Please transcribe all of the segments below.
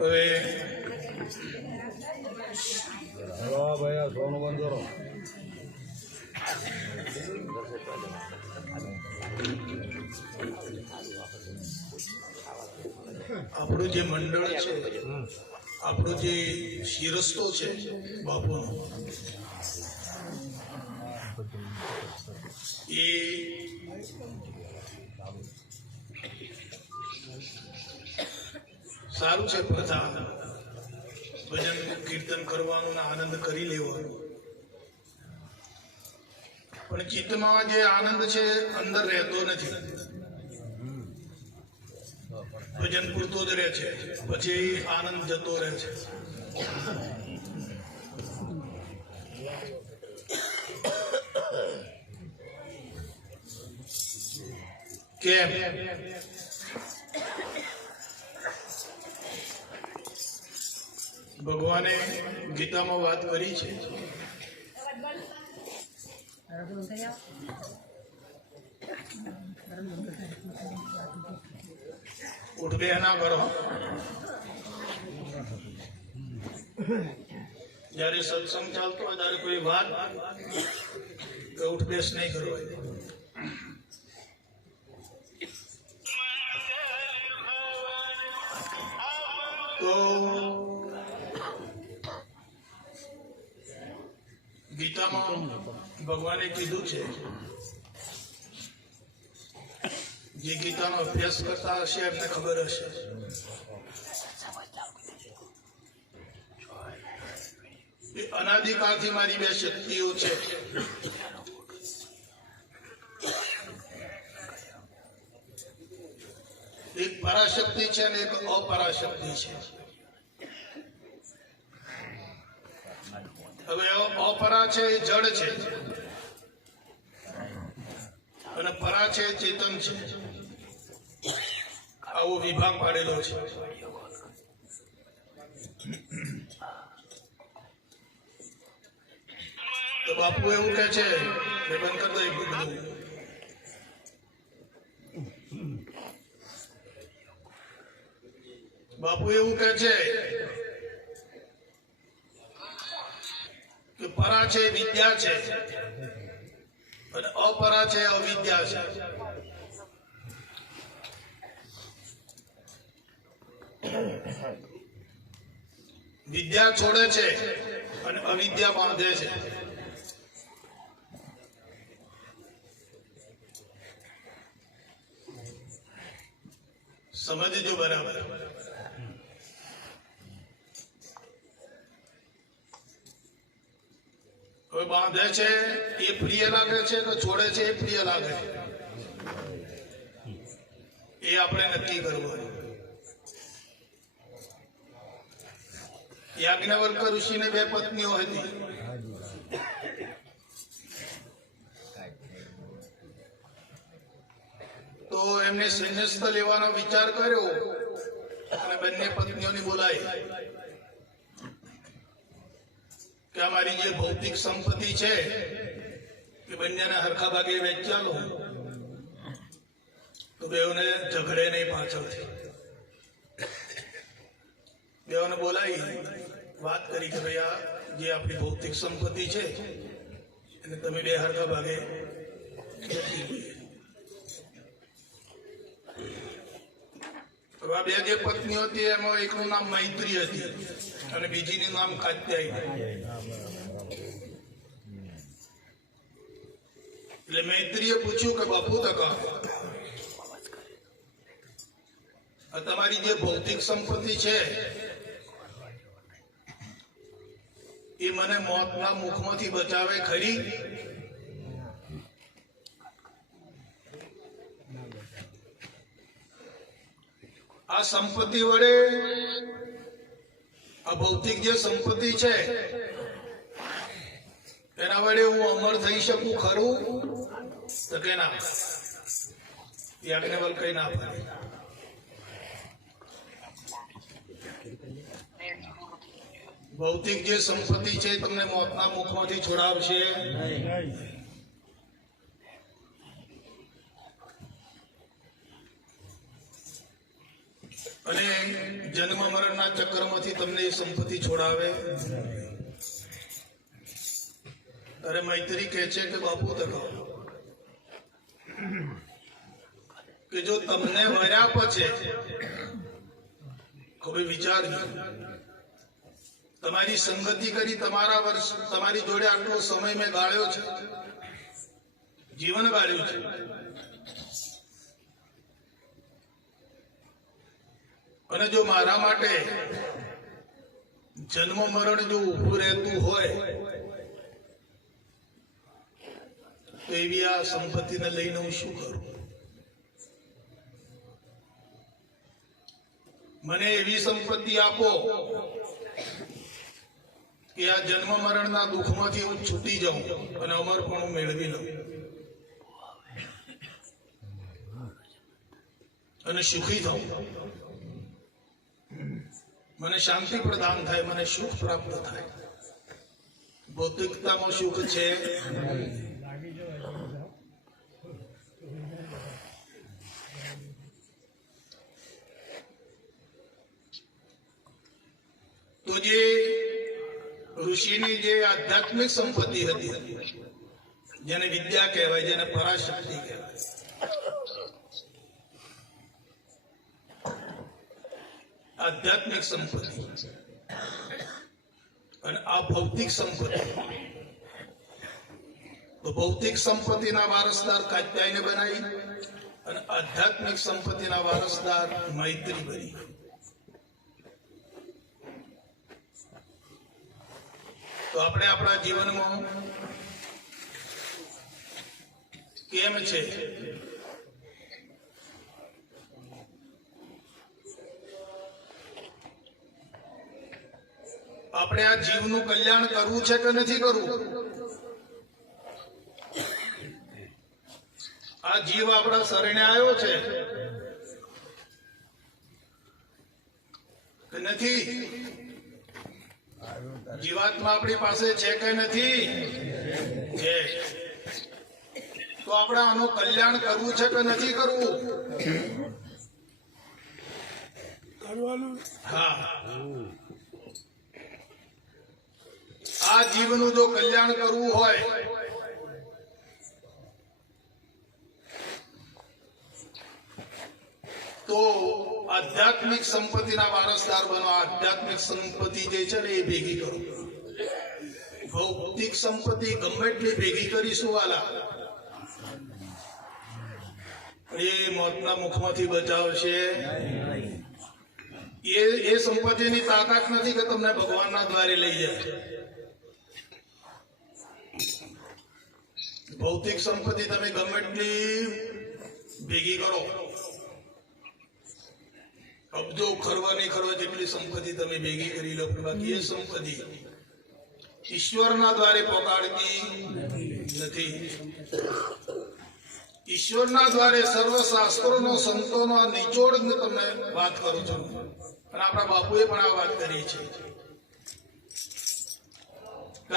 હવે આપણું જે મંડળ છે, આપણો જે શિરસ્તો છે બાપુનો, એ સારું છે. પ્રથા ભજન કીર્તન કરવાનું ને આનંદ કરી લેવાનો, પણ ચિત્તમાં જે આનંદ છે અંદર રહેતો નથી. ભજન પૂરતો જ રહે છે, પછી આનંદ જતો રહે છે. કેમ? ભગવાને ગીતામાં વાત કરી છે, ઉઠ બે ના કરો. જયારે સત્સંગ ચાલતો હોય ત્યારે કોઈ વાત ઉઠ બેસ નહીં કરવા. તો ગીતામાં ભગવાને કીધું છે, જે ગીતાનો અભ્યાસ કરતા હશે એમને ખબર હશે, અનાદિકાળથી મારી બે શક્તિઓ છે. એક પરાશક્તિ છે અને એક અપરાશક્તિ છે. હવે અપરા છે એ જડ છે અને પરા છે ચેતન છે. આવો વિભાગ પાડેલો છે. તો બાપુ એવું કે છે, બંધ કરી દો એટલું બધું. બાપુ એવું કે છે કે પરા છે વિદ્યા છે અને અપરા છે અવિદ્યા છે. વિદ્યા છોડે છે અને અવિદ્યા બાંધે છે. સમજજો બરાબર. હવે બાંધે છે એ પ્રિય લાગે છે કે છોડે છે એ પ્રિય લાગે છે, એ આપણે નક્કી કરવાનું. યાજ્ઞવલ્ક ઋષિને બે પત્નીઓ હતી. તો એમને સંન્યસ્ત લેવાનો વિચાર કર્યો અને બંને પત્નીઓને બોલાવી કે અમારી જે ભૌતિક સંપત્તિ છે એ બંનેને હરખા ભાગે વેચાલો, તો બેઓને ઝઘડે નહીં પાછળથી. બેઓને બોલાવી વાત કરી કે ભાઈ આ જે આપણી ભૌતિક સંપત્તિ છે એને તમે બે હરખા ભાગે વેચી લઈએ. બે જે પત્નીઓ હતી એમાં એકનું નામ મૈત્રી હતી અને બીજીનું નામ કાત્યાયની. એટલે મૈત્રીએ પૂછ્યું કે બાપુ તકા, તમારી જે ભૌતિક સંપત્તિ છે એ મને મોતના મુખમાંથી બચાવે ખરી? આ સંપત્તિ વડે, આ ભૌતિક જે સંપત્તિ છે એના વડે હું અમર થઈ શકું ખરું? તો કે ના. યાજ્ઞવલ્ક કઈ ના પાડે. ભૌતિક જે સંપત્તિ છે તમને મોતના મુખમાંથી છોડાવશે નહીં. અને જન્મ મરણના ચક્રમાંથી તમને એ સંપત્તિ છોડાવે. ત્યારે મૈત્રી કહે છે કે બાપુ તકો કે જો તમને વર્યા પછી કોઈ વિચારજો, તમારી સંગતિ કરી, તમારી જોડે આટલો સમય મેં ગાળ્યો છે, જીવન ગાળ્યું છે, અને જો મારા માટે જન્મ મરણ જો ઉભું રહેતું હોય તો એવી આ સંપત્તિને લઈને હું શું કરું? મને એવી સંપત્તિ આપો કે આ જન્મ મરણના દુઃખમાંથી હું છૂટી જાઉં અને અમરપણું મેળવી લઉં અને સુખી થાઉં. મને શાંતિ પ્રદાન થાય, મને સુખ પ્રાપ્ત થાય. ભૌતિકતામાં સુખ છે, તો જે ઋષિની જે આધ્યાત્મિક સંપત્તિ હતી, જેને વિદ્યા કહેવાય, જેને પરાશક્તિ કહેવાય, આધ્યાત્મિક સંપત્તિ અને આ ભૌતિક સંપત્તિ, તો ભૌતિક સંપત્તિના વારસદાર કાત્યાયને બનાવી અને આધ્યાત્મિક સંપત્તિના વારસદાર મૈત્રી બની. તો આપણે આપણા જીવનમાં કેમ છે? આપણે આ જીવનું કલ્યાણ કરવું છે કે નથી કરવું? આ જીવ આપણા શરણે આવ્યો છે કે નથી? જીવાત્મા આપણી પાસે છે કે નથી? છે. તો આપણે આનું કલ્યાણ કરવું છે કે નથી કરવું? હા. આ જીવનું જો કલ્યાણ કરવું હોય તો આધ્યાત્મિક સંપત્તિના વારસદાર બનો. આધ્યાત્મિક સંપત્તિ જે છે ને એ ભેગી કરો. ભૌતિક સંપત્તિ ગમે એટલી ભેગી કરીશું વાલા, એ મોતના મુખમાંથી બચાવશે. એ સંપત્તિની તાકાત નથી કે તમને ભગવાનના દ્વારે લઈ જાય. ભૌતિક સંપત્તિ તમે ગમે એટલી ભેગી કરો, અબજો ખરવા નહીં ખરવા જેટલી સંપત્તિ તમે ભેગી કરી લો, બાકી એ સંપત્તિ ઈશ્વરના દ્વારે પહોંચાડતી નથી. ઈશ્વરના દ્વારે સર્વશાસ્ત્રોનો, સંતોનો નિચોડ તમને વાત કરું છું, અને આપણા બાપુએ પણ આ વાત કરી છે.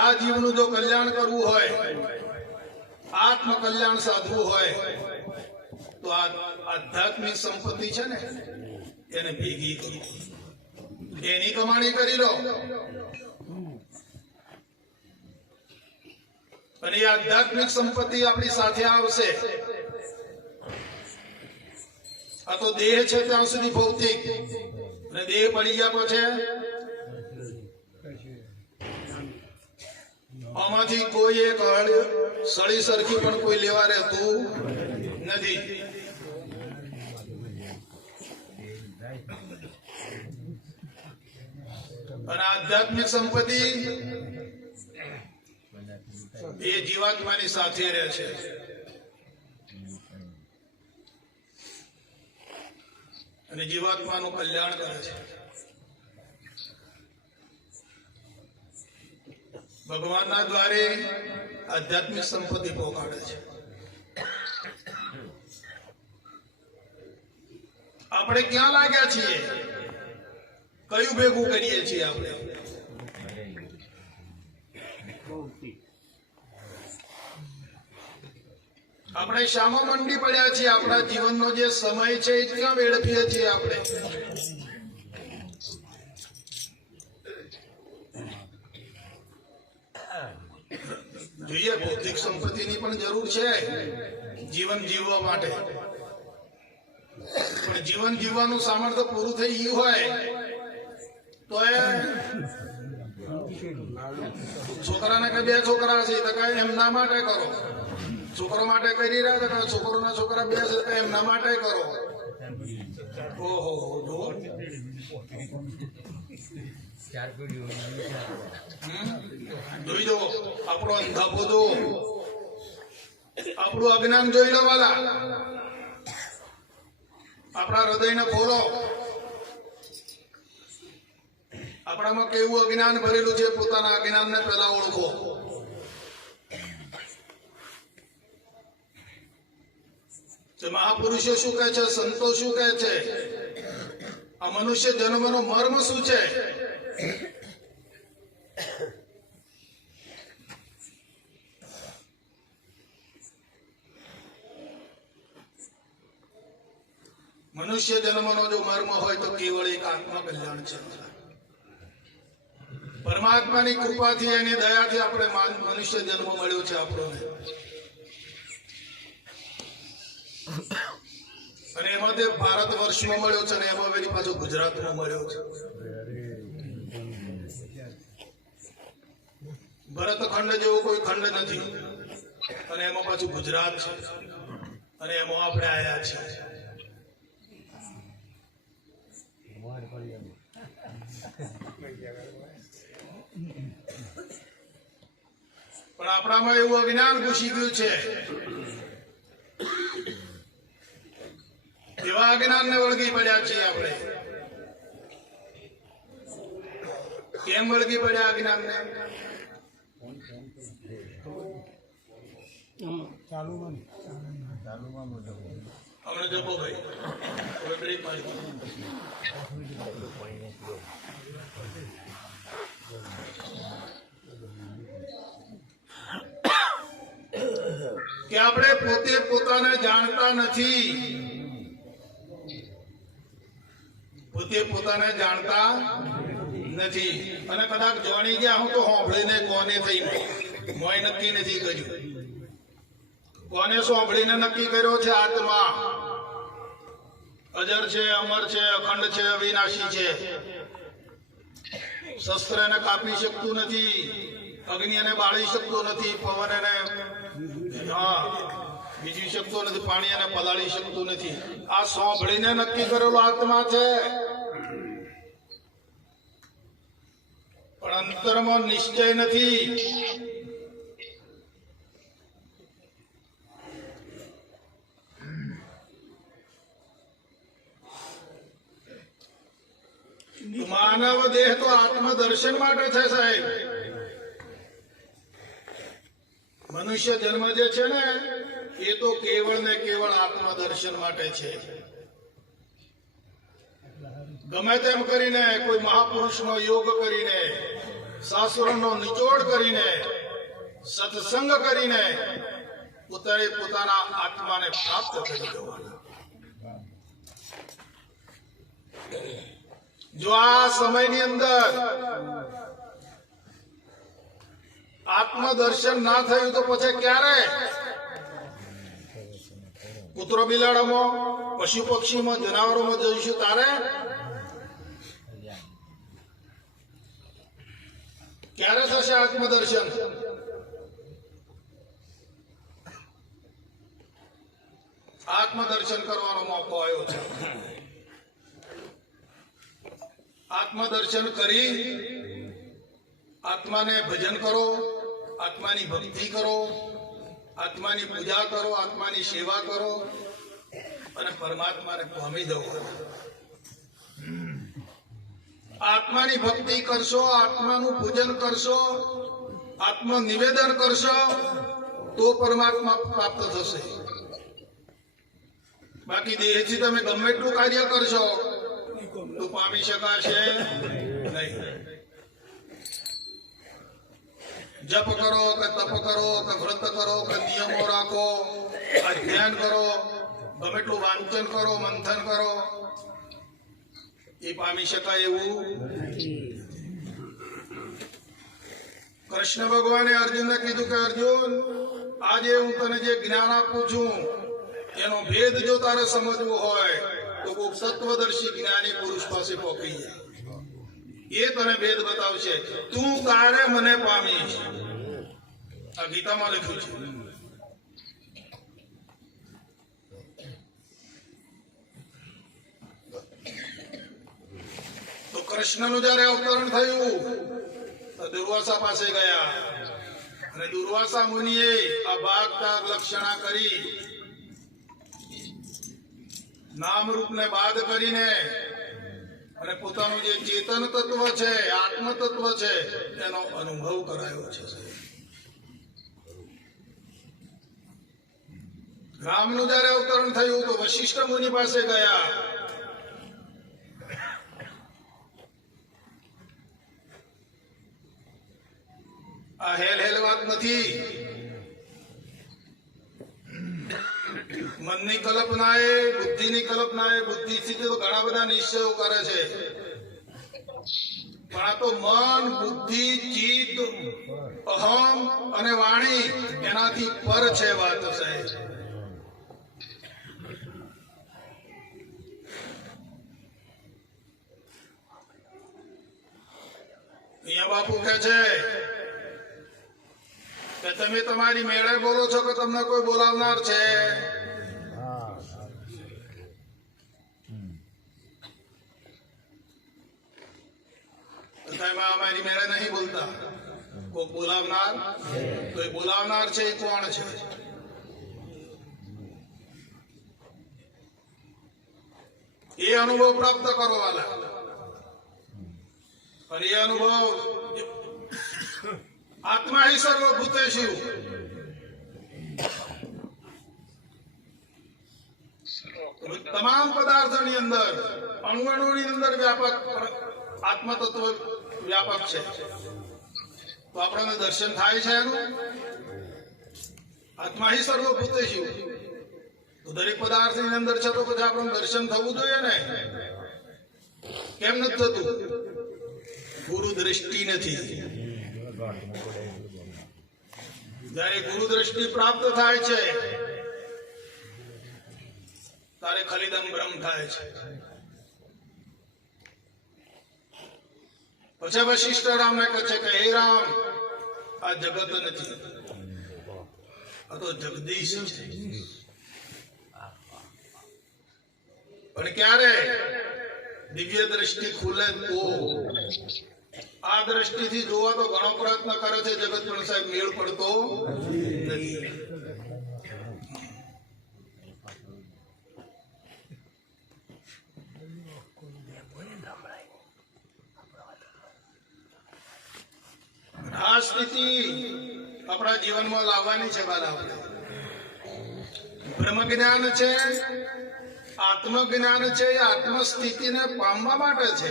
આ જીવનું જો કલ્યાણ કરવું હોય, આત્મ કલ્યાણ સાધવું હોય, તો આ આધ્યાત્મિક સંપત્તિ છે ને એને ભેગી કરો, એની કમાણી કરી લો. અને એ આધ્યાત્મિક સંપત્તિ આપણી સાથે આવશે. આ તો દેહ છે ત્યાં સુધી ભૌતિક, અને દેહ પડી ગયા પછી આમાંથી કોઈ એક સળી સરખી પણ કોઈ લેવા રહેતું નથી. અને આધ્યાત્મિક સંપત્તિ એ જીવાત્માની સાથે રહે છે. અને જીવાત્માનું કલ્યાણ કરે છે. ભગવાનના દ્વારે આધ્યાત્મિક સંપત્તિ પહોંચાડે છે. આપણે ક્યાં લાગ્યા છીએ? કયું ભેગું કરીએ છીએ આપણે? આપણે શામાં મંડી પડ્યા છીએ? આપણા જીવનનો જે સમય છે એ ક્યાં વેડફીએ છીએ આપણે? જોઈએ, ભૌતિક સંપત્તિની પણ જરૂર છે જીવન જીવવા માટે, પણ જીવન જીવવાનું સામર્થ્ય પૂરું થઈ ગયું હોય તો એ છોકરાને કે 2 છોકરા છે તો કઈ એમના માટે કરો, છોકરો માટે કરી રહ્યા તો છોકરોના છોકરા 2 છે તો એમના માટે કરો. ઓહો, જોઈ દો આપણો અંધાપો, દો આપણું અજ્ઞાન જોઈ લો વાલા, આપણા હૃદયને ખોલો. આપણામાં કેવું અજ્ઞાન ભરેલું છે, પોતાના અજ્ઞાનને પહેલા ઓળખો. મહાપુરુષો શું કહે છે, સંતો શું કહે છે, આ મનુષ્ય જન્મનો મર્મ શું છે? મનુષ્ય જન્મનો જો મર્મ હોય તો કેવળ એક આત્મા કલ્યાણ છે. પરમાત્માની કૃપાથી, એની દયાથી આપણે મનુષ્ય જન્મ મળ્યો છે આપણને, અને એમાં તે ભારત વર્ષમાં મળ્યો છે, અને એમાં વળી પાછો ગુજરાતમાં મળ્યો છે. ભરતખંડ જેવો કોઈ ખંડ નથી, અને એમાં પાછું ગુજરાત છે, અને એમાં આપણે આયા છીએ. પણ આપણામાં એવું અજ્ઞાન ઘૂસી ગયું છે, એવા અજ્ઞાનને વળગી પડ્યા છીએ આપણે. કેમ વળગી પડ્યા અજ્ઞાનને? હમણાં જપો ભાઈ, હવે બ્રેક મારી. કે આપણે પોતે પોતાને જાણતા નથી, પોતે પોતાને જાણતા નથી, અને કદાચ જાણી ગયા હું તો સાંભળીને કોને થઈ મોય નક્કી નથી કર્યું. કોને સાંભળીને નક્કી કર્યો છે? આત્મા અજર છે, અમર છે, અખંડ છે, અવિનાશી છે. શસ્ત્ર એને કાપી શકતું નથી, અગ્નિ એને બાળી શકતો નથી, પવન એને બીજી શકતો નથી, પાણી એને પલાળી શકતું નથી. આ સાંભળીને નક્કી કરેલો આત્મા છે, પણ અંતરમાં નિશ્ચય નથી. માનવ દેહ તો આત્મદર્શન માટે છે સાહેબ. મનુષ્ય જન્મ જે છે ને એ તો કેવળ ને કેવળ આત્મદર્શન માટે છે. ગમે તેમ કરીને, કોઈ મહાપુરુષનો યોગ કરીને, શાસ્ત્રોનો નિચોડ કરીને, સત્સંગ કરીને પોતાને પોતાના આત્માને પ્રાપ્ત કરી દેવાના. જો આ સમયની અંદર આત્મદર્શન ના થયું તો પછી ક્યારે? કૂતરો બિલાડામાં, પશુ પક્ષીમાં, જનાવરોમાં જઈશું તારે? ક્યારે થશે આત્મદર્શન? આત્મદર્શન કરવાનો મોકો આવ્યો છે. આત્મદર્શન કરી આત્માને ભજન કરો, આત્માની ભક્તિ કરો, આત્માની પૂજા કરો, આત્માની સેવા કરો, અને પરમાત્માને પામી દો. આત્માની ભક્તિ કરશો, આત્માનું પૂજન કરશો, આત્મ નિવેદન કરશો તો પરમાત્મા પ્રાપ્ત થશે. બાકી દેહથી તમે ગમે એટલું કાર્ય કરશો તો પામી શકાશે નહીં. જપ કરો કે તપ કરો કે વ્રત કરો કે નિયમો રાખો, અધ્યયન કરો, ગમે એટલું વાંચન કરો, મંથન કરો, એ પામી શકાય એવું નથી. કૃષ્ણ ભગવાને અર્જુનને કીધું કે અર્જુન, આજે હું તને જે જ્ઞાન આપું છું એનો ભેદ જો તારે સમજવો હોય તો કોઈક સત્વદર્શી જ્ઞાની પુરુષ પાસે પહોંચી જાય, એ તને ભેદ બતાવશે. તું તારે મને પામીશ. આ ગીતામાં લખ્યું છે. તો કૃષ્ણનું જયારે અવતરણ થયું તો દુર્વાસા પાસે ગયા અને દુર્વાસા મુનિએ આ ભાગતાર લક્ષણા કરી નામરૂપને બાદ કરીને અને પોતાનું જે ચેતન તત્વ છે, આત્મ તત્વ છે, એનો અનુભવ કરાયો છે. રામનું જયારે અવતરણ થયું તો વશિષ્ઠ મુનિ પાસે ગયા. આ હેલ વાત નથી. મનની કલ્પનાએ, બુદ્ધિની કલ્પનાએ, બુદ્ધિથી તો ઘણા બધા નિશ્ચયો કરે છે, પણ આ તો મન, બુદ્ધિ, ચિત્ત, અહમ અને વાણી એનાથી પર છે વાત સાહેબ. અહીંયા બાપુ કે છે કે તમે તમારી મેળે બોલો છો કે તમને કોઈ બોલાવનાર છે? અમારી મેળે નહીં બોલતા. કોઈ બોલાવનાર, કોઈ બોલાવનાર છે એ કોણ છે? એ અનુભવ પ્રાપ્ત કરો વાલા. અને એ અનુભવ આત્મા હિ સર્વભૂતેષુ, તમામ પદાર્થોની અંદર, અણુની અંદર વ્યાપક આત્મ તત્વ વ્યાપક છે. તો આપણને દર્શન થાય છે એનું. આત્મા હિ સર્વભૂતેષુ, તો દરેક પદાર્થની અંદર છે તો પછી આપણને દર્શન થવું જોઈએ ને. કેમ નથી થતું? ગુરુ દ્રષ્ટિ નથી. જયારે ગુરુ દ્રષ્ટિ પ્રાપ્ત થાય છે ત્યારે ખલિદમ બ્રહ્મ થાય છે. પછી વશિષ્ઠ રામને કહે છે કે હે રામ, આ જગત નથી, આ તો જગદીશ છે. પણ ક્યારે દિવ્ય દ્રષ્ટિ ખુલે તો? આ દ્રષ્ટિથી જોવા તો ઘણો પ્રયત્ન કરે છે જગત, પણ સાહેબ મેળ પડતો નથી. આ સ્થિતિ આપણા જીવનમાં લાવવાની છે. બાદ આપણે બ્રહ્મ જ્ઞાન છે, આત્મ જ્ઞાન છે, એ આત્મ સ્થિતિને પામવા માટે છે.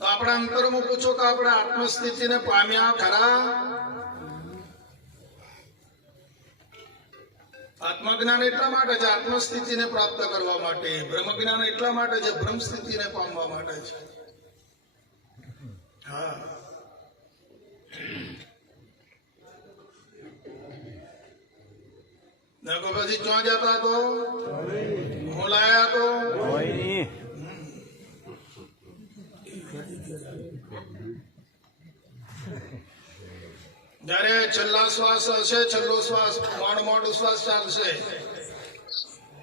તો આપણા અંતરમાં પૂછો કે આપણે આત્મસ્થિતિને પામ્યા ખરા? આત્મજ્ઞાન એટલા માટે છે, આત્મસ્થિતિને પ્રાપ્ત કરવા માટે. બ્રહ્મ જ્ઞાન એટલા માટે છે, બ્રહ્મ સ્થિતિને પામવા માટે છે. હા, પછી ક્યાં જતા તો હું લાયા તો જયારે છેલ્લા શ્વાસ હશે, છેલ્લો શ્વાસ, મોડો શ્વાસ ચાલશે,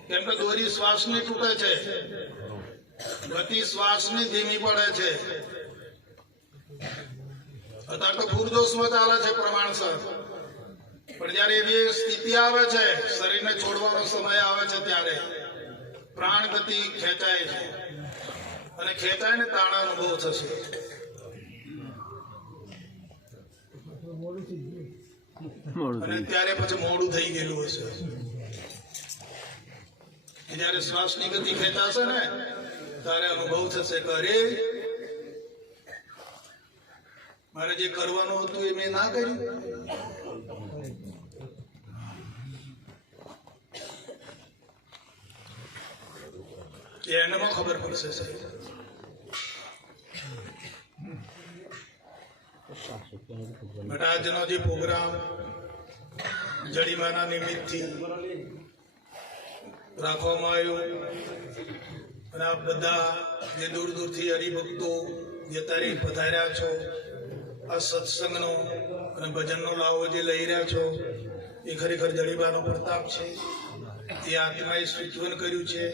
કેમ કે દોરી શ્વાસની તૂટે છે, ગતિ શ્વાસની ધીમી પડે છે. અત્યારે તો પૂરજોશમાં ચાલે છે પ્રમાણસર, પણ જયારે એવી સ્થિતિ આવે છે, શરીરને છોડવાનો સમય આવે છે, ત્યારે પ્રાણ ગતિ ખેંચાય છે, અને ખેંચાય ને તાણ અનુભવ થશે. અને ત્યારે પછી મોડું થઈ ગયેલું હશે. જયારે શ્વાસની ગતિ ખેંચાશે ને ત્યારે અનુભવ થશે કે અરે મારે જે કરવાનું હતું એ મેં ના કર્યું. એનામાં ખબર પડશે સાહેબ. બેટા આજનો જે પ્રોગ્રામ જડીમાના નિમિત્તથી રાખવામાં આવ્યો અને આપ બધા જે દૂર દૂરથી હરિભક્તો જે તારી પધાર્યા છો, આ સત્સંગનો અને ભજનનો લાવો જે લઈ રહ્યા છો, એ ખરેખર જડીબાનો પ્રતાપ છે. એ આત્માએ સૂચવન કર્યું છે.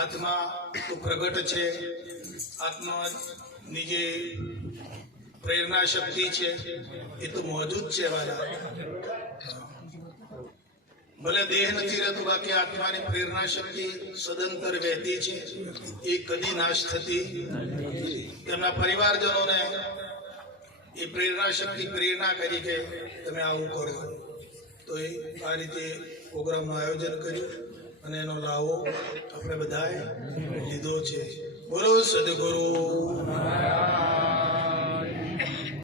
આત્મા તો પ્રગટ છે. આત્માની જે પ્રેરણા શક્તિ છે એ તો મોજૂદ છે વાલા. ભલે દેહ નથી રહેતો, બાકી આત્માની પ્રેરણા શક્તિ સદંતર વહેતી છે. એ કદી નાશ થતી. તેમના પરિવારજનોને એ પ્રેરણા શક્તિ પ્રેરણા કરી કે તમે આવું કરો. તો એ આ રીતે પ્રોગ્રામનું આયોજન કર્યું અને એનો લાવો આપણે બધાએ લીધો છે. બોલો સદગુરુ.